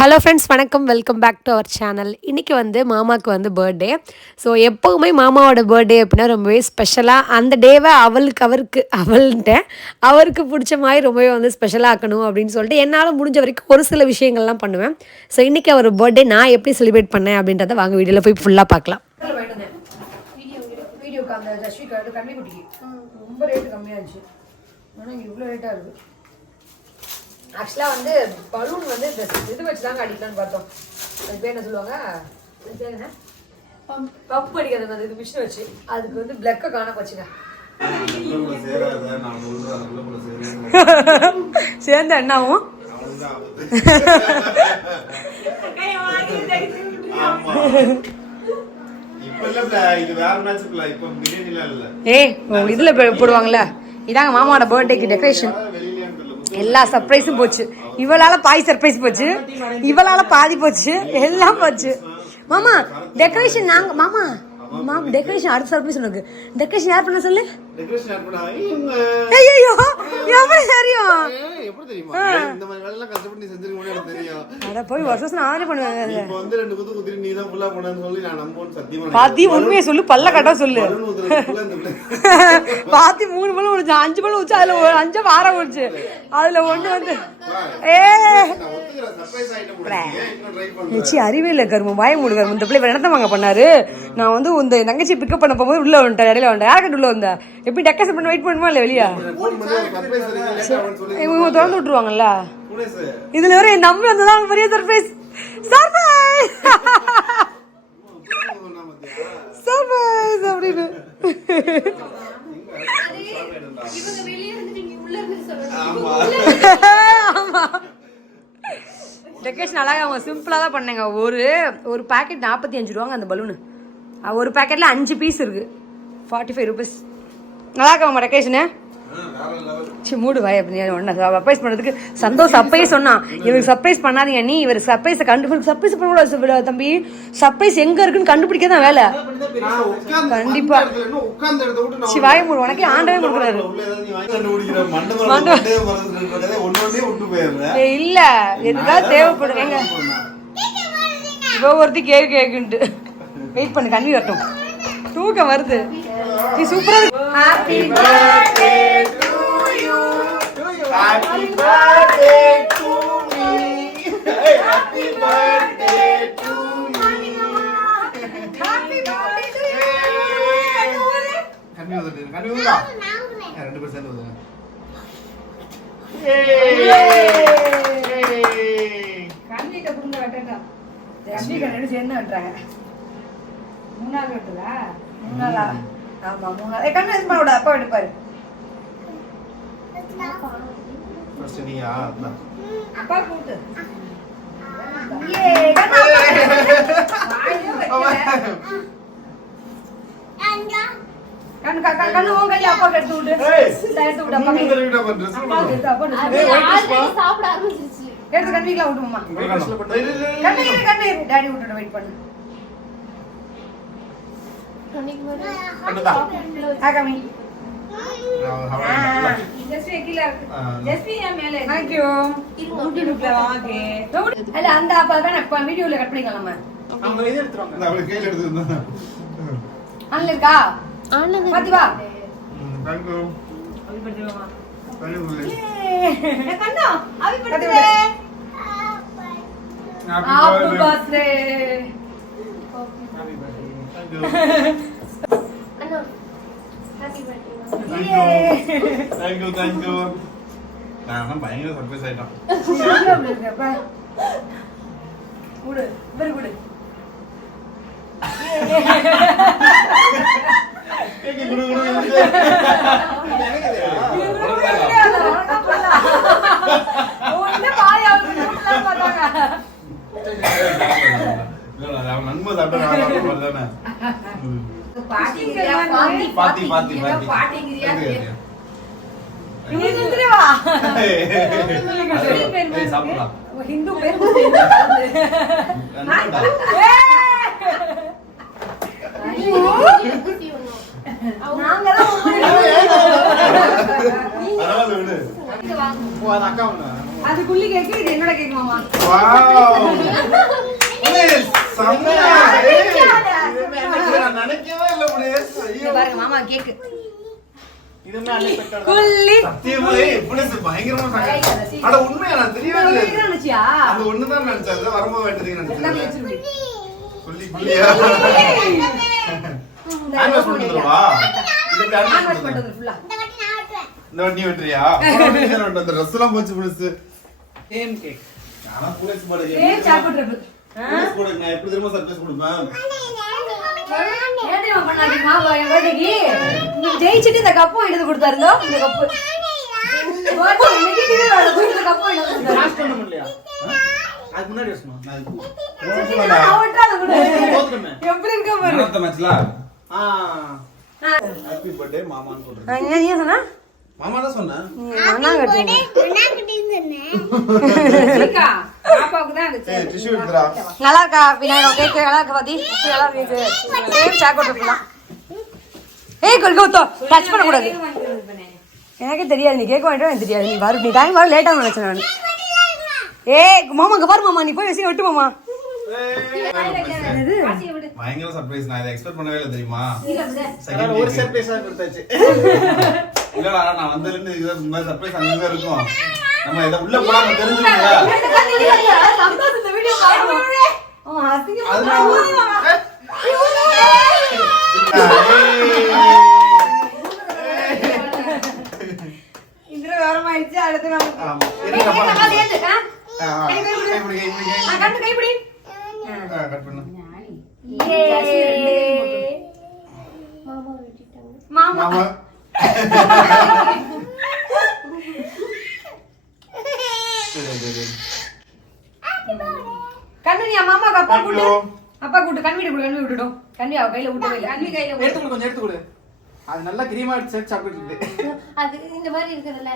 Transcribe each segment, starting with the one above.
Hello friends வணக்கம். Welcome back to our channel இன்றைக்கி வந்து மாமாவுக்கு வந்து பர்த்டே ஸோ எப்போவுமே மாமாவோட பர்த்டே அப்படின்னா ரொம்பவே ஸ்பெஷலாக அந்த டேவை அவளுக்கு அவருக்கு அவள்கிட்ட அவருக்கு பிடிச்ச மாதிரி ரொம்பவே வந்து ஸ்பெஷலாக ஆக்கணும் அப்படின்னு சொல்லிட்டு என்னால் முடிஞ்ச வரைக்கும் ஒரு சில விஷயங்கள்லாம் பண்ணுவேன். ஸோ இன்றைக்கி அவர் பர்த்டே நான் எப்படி செலிப்ரேட் பண்ணேன் அப்படின்றத வாங்க வீடியோவில் போய் ஃபுல்லாக பார்க்கலாம். வீடியோக்கு அந்த ரொம்ப ரேட்டு கம்மியாக இருந்துச்சு. ஆனால் இவ்வளோ ரேட்டாக இருக்குது ஆக்சுவலாக வந்து பலூன் வந்து இந்த இது வச்சு தாங்க அடிக்கலாம்னு பார்த்தோம். அது பேர் என்ன சொல்லுவாங்க? அது பேர் என்ன? பம்ப் அடிக்கிறது அந்த இது மிஷின் வச்சு அதுக்கு வந்து பிளக்கை காண வச்சுங்க சேர்ந்த என்னாவும் ஏய் இதுல போடுவாங்கல்ல. இதாங்க மாமாவோட பர்த்டேக்கு டெக்கரேஷன் எல்லா சர்ப்ரைஸும் போச்சு. இவளால பாய் சர்ப்ரைஸ் போச்சு. இவளால பாதி போச்சு. எல்லாம் போச்சு. மாமா டெக்கரேஷன் நாங்கள் மாமா மாமா டெக்கரேஷன் அடுத்த சர்ப்ரைஸ் உனக்கு. டெக்கரேஷன் யார் பண்ண சொல்லு? ஐயோ எப்படி தெரியும்? எப்படி தெரியுமா இந்த மாதிரி வேலை எல்லாம் கஷ்டப்பட்டு நீ செஞ்சிருக்க எனக்கு தெரியும். அட போய் வருஷம் நானே பண்ணுவேன். இப்ப வந்து ரெண்டு குத்து குத்திரி நீ தான் ஃபுல்லா போனேன்னு சொல்லி நான் நம்புவேன் சத்தியமா பாத்தி உண்மையை சொல்லு பல்ல கட்டா சொல்லு. பாத்தி மூணு உடிச்சு அஞ்சு பழம் உடிச்சு அதுல ஒரு அஞ்சு வாரம் உடிச்சு அதுல ஒண்ணு வந்து ஏ ஏச்சி அறிவே இல்லை கருமம். வாய மூடு கருமம் இந்த பிள்ளை என்னத்த வாங்க பண்ணாரு? நான் வந்து இந்த தங்கச்சி பிக்கப் பண்ண போகும்போது உள்ள வந்துட்டேன் இடையில வந்துட்டேன். யாருக்கு உள்ள வந்தா? எப்படி டெக்கரேஷன் பண்ண வெயிட் பண்ணுமா இல்ல வெளியா? இவங்க திறந்து விட்டுருவாங்கல்ல? இதுல வேற என் நம்பி வந்ததான் பெரிய சர்ப்ரைஸ் சர்ப்ரைஸ் சர்ப்ரைஸ் அப்படின்னு. ஆமா. டெக்கரேஷன் அழகா அவங்க சிம்பிளாக தான் பண்ணாங்க. ஒரு ஒரு பாக்கெட் நாற்பத்தி அஞ்சு ரூபாங்க அந்த பலூனு ஒரு பாக்கெட்டில் அஞ்சு பீஸ் இருக்கு. ஃபார்ட்டி ஃபைவ் ருபீஸ் நல்லா இருக்கா டெக்கரேஷனு சி மூடு வாய் அப்படி ஒன்று சர்ப்ரைஸ் பண்ணுறதுக்கு சந்தோஷ் அப்பயே சொன்னான் இவர் சர்ப்ரைஸ் பண்ணாதீங்க நீ இவர் சர்ப்ரைஸை கண்டுபிடி சர்ப்ரைஸ் பண்ணக்கூடாது தம்பி. சர்ப்ரைஸ் எங்க இருக்குன்னு கண்டுபிடிக்க தான் வேலை. நான் உட்கார்ந்து கண்டிப்பா. அந்த இடத்துல இன்னும் உட்கார்ந்த இடத்த விட்டு நான் சி வாய மூடு உனக்கே ஆண்டவே கொடுக்குறாரு. இல்ல. எதுக்காவது தேவைப்படும் எங்க இவ ஒருத்தி கேக்கு கேக்குன்ட்டு. வெயிட் பண்ணு கண்ணி வரட்டும். தூக்கம் வருது. நீ சூப்பரா இருக்கு happy birthday Happy birthday to me. Happy birthday to me. கண்ணி ஊதுது, கண்ணி. ஏய், ரெண்டு பேரும் சேர்ந்து ஊதுங்க. கண்ணிட்ட புடுங்க வெட்டட்டா கண்ணி கண்ணி சேர்ந்து வெட்டுறாங்க மூணாவது வெட்டுதா? மூணாவதா? ஆமா மூணாவது ஏய், கண்ணு இது பண்ண அப்பா எடுப்பாரு First நீயா? இந்தா. அப்பா கூட்டு ஏய் கண்ணு கண்ணு கண்ணு கண்ணு உன் கையில அப்பா எடுத்து விடு. அப்பா சாப்பிட ஆரம்பிச்சிருச்சு. எடுத்து கண்ணு. கண்ணு. டாடி விட்டுட்டு வெயிட் பண்ணு அன்னைக்கு ஒரு கண்ணுதா. ஆ கம்மி நான் அவளை- ஜஸ்வி கீழ இருக்கு ஆ, ஜஸ்வி என் மேல தேங்க் யூ ஊட்டி லுக்ல வாங்க இல்ல அந்த அப்பா தான் இப்ப வீடியோல கட் பண்ணிக்கலாம் நம்ம. நான் அவளுக்கு கையில எடுத்துருந்தேன். ஆன்ல இருக்கா? பாத்தி வா. அவி படுத்துமா. கண்ணா அவி happy. Birthday Thank you. Anna happy birthday Thank you. Thank you, thank you. நான் ஆனா பயங்கர surprise ஆயிட்டேன். குடு இவரு குடு கேக்கு குடு, குடு, குடு. ஒண்ணு பாய் அவருக்கு கூட்டலாம் பார்த்தாங்க இல்ல, இல்ல, அவன் நண்பன் சாப்பிட்டா நான் சாப்பிட்ட மாதிரி தானே. ம். பாட்டிங்கிறியா பாத்தி, பாத்தி, பாத்தி. பாட்டிங்கிறியா சரி, சரி. இவனுக்கு வந்துருவா ஏய், முஸ்லிம் பேர் ஏய், சாப்பிடலாம். ஹிந்து பேர் முஸ்லிம் பேர் கலந்து. நண்பன்டா. குட்டி ஒண்ணும் நாங்கதான் பரவாயில்ல, விடு. இங்க அக்கா ஒண்ணு. அது புள்ளி கேக்கு இது என்னோட கேக்கு மாமா. வாவ். முனிஸ் செம்மையா ஏய், இதுவுமே அன்னைக்கு நான் நினைக்கவே இல்லை முனிஸ் இங்க மாமா கேக்கு இந்த வாட்டி நீ வெட்டுறியா? அந்த ட்ரெஸ் எல்லாம் போச்சு புதுசு. Same cake. நான் எப்படி திரும்ப சர்ப்ரைஸ் கொடுப்பேன்? ஜெயிச்சிட்டு இந்த கப்பும் எடுத்து கொடுத்தாருந்தோ இந்த கப்பு எப்படி இருக்க பாரு மாமா தான் சொன்னேன் நல்லா இருக்கா விநாயகம் கேக்கு நல்லா இருக்கா பாதி நல்லா இருக்கு சேம் சாக்கோ ட்ரிபிள் தான் ஏய் கொல்கத்தோ டச் பண்ண கூடாது. எனக்கே தெரியாது நீ கேட்க வாங்கிட்டு எனக்கு தெரியாது. நீ வரு நீ டைம் வர லேட்டா நினைச்சேன் நான். ஏய் மாமா இங்க பாரு மாமா. நீ போய் வச்சு விட்டு மாமா. பயங்கர சர்ப்ரைஸ் நான் இதை எக்ஸ்பெக்ட் பண்ணவே இல்லை தெரியுமா? அதனால செகண்ட் ஒரு சர்ப்ரைஸா கொடுத்தாச்சு. இல்லடா நான் வந்ததுல இருந்து இது இந்த மாதிரி சர்ப்ரைஸ் அங்கங்க இருக்கும். நம்ம இதை உள்ள போடாம தெரிஞ்சுக்கல சந்தோஷம் இந்த வீடியோ பாருங்க. அசிங்கமா. அதனால இந்திர வரமாயிடுச்சு அடுத்து ஆமா. நான் நான் ஏத்து, ஆ? ஆ, ஆ. கை பிடி, கை பிடி, கை பிடி, கை ஆ, பிடி. கண்ணு கைப்பிடி ஆ, கட் பண்ணு மாமா வெட்டிட்டாங்க மாமா மாமா சரி, சரி, சரி. கண்ணு நீ மாமாக்கு அப்பா கூட்டு. அப்பா கூட்டு. கண் வீடு கண் விட்டுடும் கண்ணி அவ கையில விட்டவே இல்லை. கண்ணி கையில எடுத்து கொடு கொஞ்சம் எடுத்து கொடு. அது நல்லா கிரீமா சேர்த்து சாப்பிட்டு அது இந்த மாதிரி இருக்குதுல்ல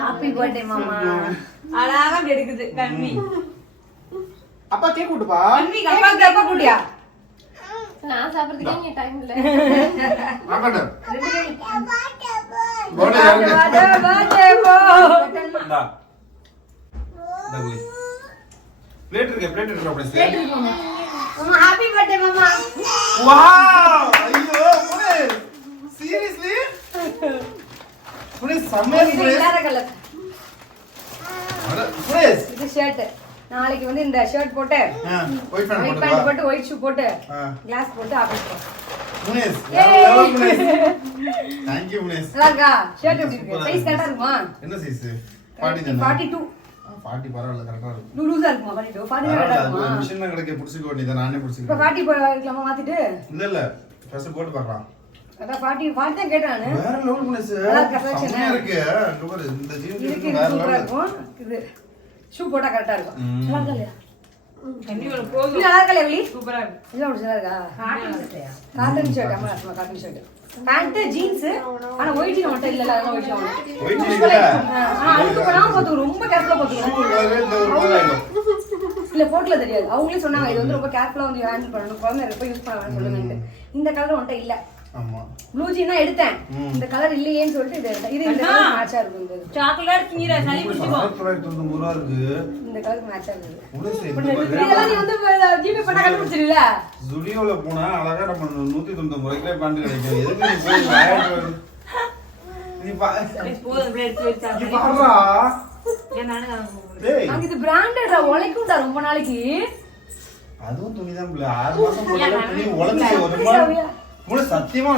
ஹாப்பி பர்த்டே மாமா. அழகா எடுக்குது கண்ணி அப்பா கேக் விட்டுப்பா கண்ணி அப்பாக்கு அப்பா கூட்டியா? நான் சாப்பிடுறதுக்கே டைம் இல்ல. ஆகட்டும். ரெண்டு கை இறங்கு. பர்த்டே போ. போய். பிளேட் இருக்கு இருக்கு. மாமா ஹாப்பி பர்த்டே மாமா! ஐயோ சீரியஸ்லி கலர். இது ஷர்ட் நாளைக்கு வந்து இந்த ஷர்ட் போட்டு ஒயிட். பேண்ட் போட்டு ஒயிட் ஷூ போட்டு. கிளாஸ் போட்டு ஆபீஸ் போ ஷர்ட் எப்படி இருக்கு சைஸ் கரெக்டா இருக்குமா என்ன size? 40 தானே? ஃபார்ட்டி டூ ஆ, 40 பரவாயில்ல, correct ஆ இருக்கும். ஃபார்ட்டி கிடைக்க, புடிச்சுக்க வேண்டியது, நானே இப்போ. ஃபார்ட்டி இல்ல, இல்ல, போட்டு பார்க்கலாம். அதான் ஃபார்ட்டி ஃபார்ட்டி தான் கேட்டேன் நானு வேற level முனேஸ். நல்லா இருக்கா selection? செம்மையா இருக்கு. இங்க பாரு, இந்த jeans இதுக்கு இருக்கு, இது வேற சூப்பரா level. இருக்கும் இது ஷூ போட்டா கரெக்டா இருக்கும் ம். நல்லா இருக்கா இல்லையா இது நல்லா இருக்கா இல்லையா சூப்பரா இருக்கு இல்ல அப்படி நல்லா இருக்கா காட்டன் ஷர்ட் ஆமா ஆமா காட்டன் ஷர்ட் பேண்ட் ஜீன்ஸ் ஆனா ஒயிட் ஜீன் மட்டும் இல்ல ஒயிட் ஜீன்? ஆனா அதுக்கு ரொம்ப கேர்ஃபுல்லா பாத்துக்கோ ஒரு இந்த ஒரு மாதிரி ஆயிடும். இல்ல போட்ல தெரியாது. அவங்களே சொன்னாங்க இது வந்து ரொம்ப கேர்ஃபுல்லா வந்து ஹேண்டில் பண்ணணும். குழந்தை இருப்ப யூஸ் பண்ண சொல்லுங்க இந்த கலர் உன்ட்ட இல்ல. ப்ளூ ஜீன் தான் எடுத்தேன். இந்த கலர் இல்லையேன்னு சொல்லிட்டு இது எடுத்தேன். இது இந்த கலர் மேட்சா இருக்கும் இந்த. சாக்லேட் கீரை சளி பிடிச்சிக்கோ. இருக்கு. இந்த கலருக்கு மேட்சா இருக்குது முழுசு இந்த மாதிரி இதெல்லாம் நீ வந்து ஜிபே பண்ண கண்டுபிடிச்சிருல ஜுடியோல போனா அழகா நம்ம நூத்தி தொண்ணூத்தி ரூபாய்க்குள்ளே பேண்ட் கிடைக்கும். எதுக்கு நீ போய் நீ பா போதும் அப்படியே எடுத்து வச்சா நீ. டேய். நாங்க இது பிராண்டடா உழைக்கும்டா ரொம்ப நாளைக்கு. அதுவும் துணிதான் பிள்ளை. ஆறு மாசம் போட்டு துணி உழைச்சி ஒரு மாதிரி முழு சத்தியமா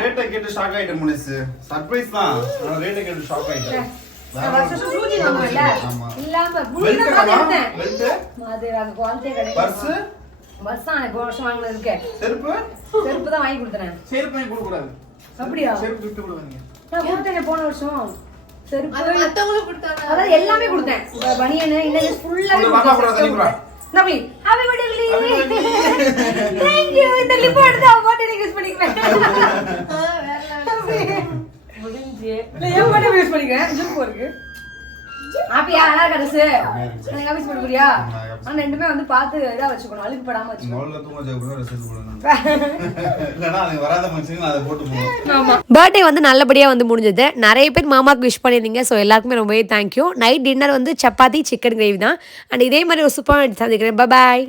ரேட்டை கேட்டு ஷாக் ஆயிட்டேன் முனிசு. சர்ப்ரைஸ் தான். ரேட்டை கேட்டு ஷாக் ஆயிட்டேன். செருப்பு? செருப்பு தான் வாங்கி கொடுத்தேன் செருப்பு வாங்கி அப்படியா? செருப்பு கிஃப்ட் கொடுவாங்க நான் கொடுத்தேன் போன வருஷம். அது செருப்பு எல்லாமே கொடுத்தேன். பனியனு இன்னும் ஃபுல்லாவே நபி. ஹாப்பி பர்த்டே தேங்க் யூ இந்த லிப் எடுத்து அவ பர்த்டே யூஸ் பண்ணிக்கிறேன். முடிஞ்சு. இல்ல என் பர்த்டே யூஸ் பண்ணிக்கிறேன். ஜிம் போறதுக்கு ஹாப்பியா நல்லா எனக்கு ரெண்டுமே வந்து பார்த்து வச்சுக்கணும். அழுக்கு வச்சுக்கணும். பர்த்டே வந்து நல்லபடியாக வந்து முடிஞ்சது. நிறைய பேர் மாமாக்கு விஷ் பண்ணியிருந்தீங்க. ஸோ எல்லாருக்குமே ரொம்பவே தேங்க்யூ நைட் டின்னர் வந்து சப்பாத்தி சிக்கன் கிரேவி தான். அண்ட் இதே மாதிரி ஒரு சூப்பராக சந்திக்கிறேன். பாய்